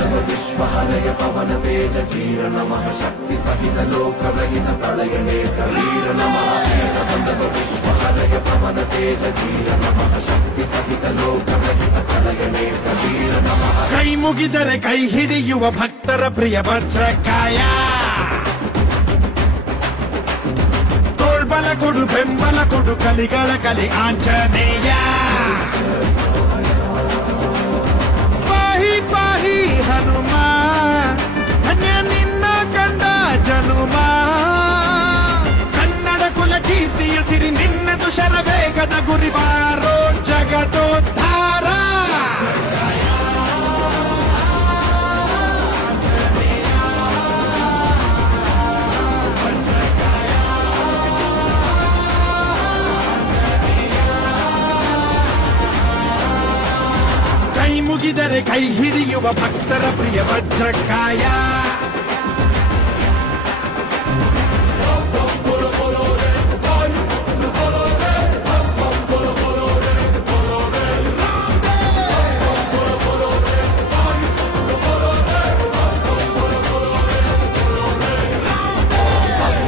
विश्वहरय पवन तेज धीर नमः शक्ति सहित लोक रहित प्रलय नेत्र वीर नमः वीर बंधव विश्वहरय पवन तेज धीर नमः शक्ति सहित लोक रहित प्रलय नेत्र वीर नमः कೈ ಮುಗಿದರೆ ಕೈ ಹಿಡಿಯುವ ಭಕ್ತರ ಪ್ರಿಯ ವಜ್ರಕಾಯ ತೋಳ್ಬಲ ಕೊಡು ಬೆಂಬಲ ಕೊಡು ಕಲಿಗಳ ಕಲಿ ಆಂಜನೇಯ ಪಾಹಿ ಹನುಮ ಧನ್ಯ ನಿನ್ನ ಕಂಡ ಜನುಮ ಕನ್ನಡ ಕುಲ ಕೀರ್ತಿಯ ಸಿರಿ ನಿನ್ನದು ಶರವೇಗದ ಗುರಿ ಬಾರೋ ಜಗದೋದ್ಧಾರ ಕೈ ಮುಗಿದರೆ ಕೈ ಹಿಡಿಯುವ ಭಕ್ತರ ಪ್ರಿಯ ವಜ್ರಕಾಯ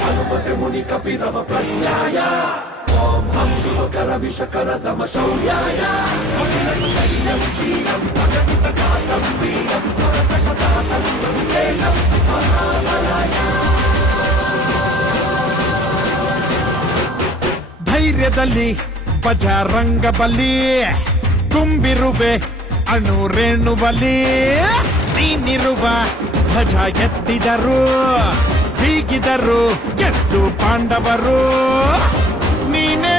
ಹನುಮತೆ ಮುನಿ ಕಪಿರವ ಪ್ರಜ್ಞಾಯ ಓಂ ಹಂ ಶುಭಕರ ವಿಷಕರ ದಮ ಶೌರ್ಯಾಯ ಅಖಿಲಂ ಶ್ರೀರಂ ಅಗಣಿತ ಗಾತ್ರಂ ವೀರಂ ಪರತಶತಾಸಂ ತೇಜಂ ಮಹಾಬಲಾಯ ಧೈರ್ಯದಲ್ಲಿ ಬಜರಂಗ ಬಲಿ ತುಂಬಿರುವೆ ಅಣುರೇಣುವಲಿ ನೀನಿರುವ ಧ್ವಜ ಎತ್ತಿದರು ಬೀಗಿದರು ಗೆದ್ದು ಪಾಂಡವರು ನೀನೇ